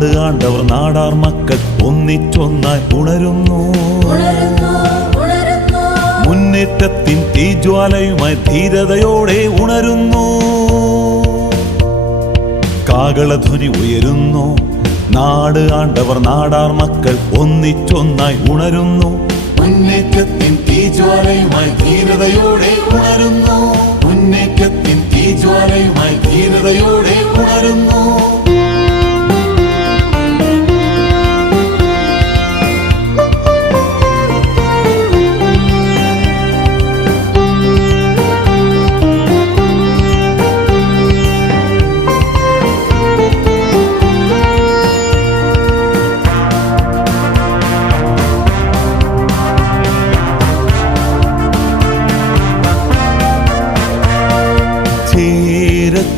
നാട് ആണ്ടവർ നാടാർ മക്കൾ ഒന്നിച്ചൊന്നായി ഉണരുന്നു. മുന്നേറ്റത്തിൻ തീജ്വാലയുമായി ധീരതയോടെ ഉണരുന്നു. കാകളധ്വനി ഉയരുന്നു. നാട് ആണ്ടവർ നാടാർ മക്കൾ ഒന്നിച്ചൊന്നായി ഉണരുന്നു. മുന്നേറ്റത്തിൻ തീജ്വാലയുമായി ധീരതയോടെ ഉണരുന്നു. മുന്നേറ്റത്തിൻ തീജ്വാലയുമായി ധീരതയോടെ ഉണരുന്നു.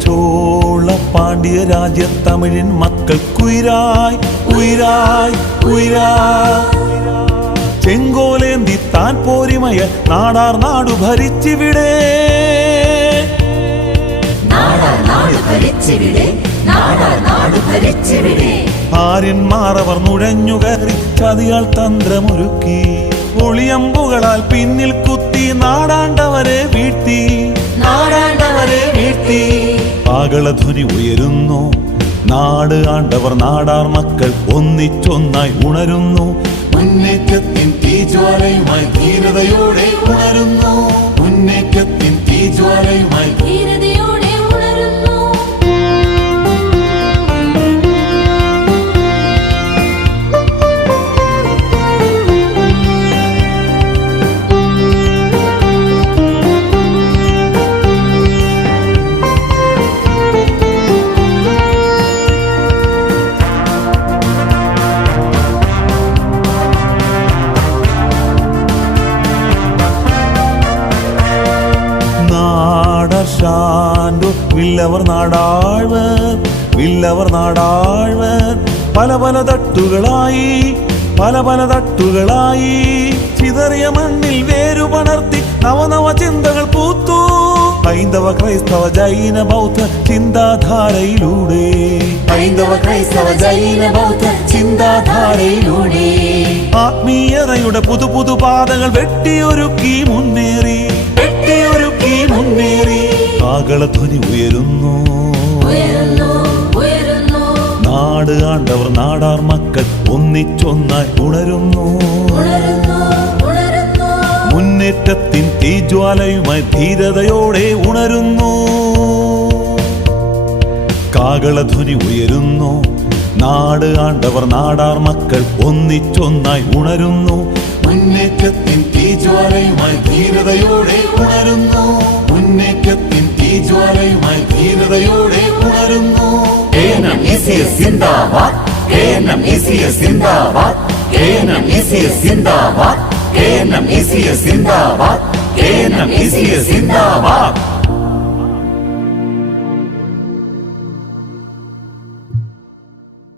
ചോള പാണ്ഡ്യ രാജ്യ തമിഴിൻ മക്കൾക്കുയിരായി ഉയരായി ഉയരായി ചെങ്കോലേന്തി താൻ പോരിമയ നാടാർ നാടു ഭരിച്ചിവിടെ. ആര്യന്മാരവർ നുഴഞ്ഞുകയറി ചതികൾ തന്ത്രമൊരുക്കി. ഒളിയമ്പുകളാൽ പിന്നിൽ കുത്തി നാടാണ്ടവരെ വീഴ്ത്തി. കാകളധ്വനി ഉയരുന്നു. നാട് ആണ്ടവർ നാടാർ മക്കൾ ഒന്നിച്ചൊന്നായി ഉണരുന്നു. മുന്നേറ്റത്തിൻ തീജ്വാലയുമായി ധീരതയോടെ ഉണരുന്നു. മുന്നേറ്റത്തിൻ തീജ്വാലയുമായി ധീരതയോടെ ഉണരുന്നു. വില്ലവർ നാടാഴ്വർ വില്ലവർ നാടാഴ്വർ പല പല തട്ടുകളായി പല പല തട്ടുകളായി ചിതറിയ മണ്ണിൽ വേരുപണർത്തി നവനവ ചിന്തകൾ പൂത്തു. ഹൈന്ദവ ക്രൈസ്തവ ജൈന ബൗദ്ധ ചിന്താധാരയിലൂടെ ആത്മീയതയുടെ പുതു പുതു പാതകൾ വെട്ടിയൊരുക്കി മുന്നേറി. കാകളധ്വനി ഉയരുന്നു. നാട് ആണ്ടവർ നാടാർ മക്കൾ ഒന്നിച്ചൊന്നായി ഉണരുന്നു. മുന്നേറ്റത്തിൻ തീജ്വാലയുമായി ധീരതയോടെ ഉണരുന്നു. കാകളധ്വനി ഉയരുന്നു. നാട് ആണ്ടവർ നാടാർ മക്കൾ ഒന്നിച്ചൊന്നായി ഉണരുന്നു. മുന്നേറ്റത്തിൻ തീജ്വാലയുമായി ധീരതയോടെ ഉണരുന്നു. മുന്നേറ്റത്തിൻ തീജ്വാലയുമായി ധീരതയോടെ ഉണരുന്നു. സിന്ദാബാദ് സിന്ദാബാദ് സിന്ദാബാദ് സിന്ദാബാദ്.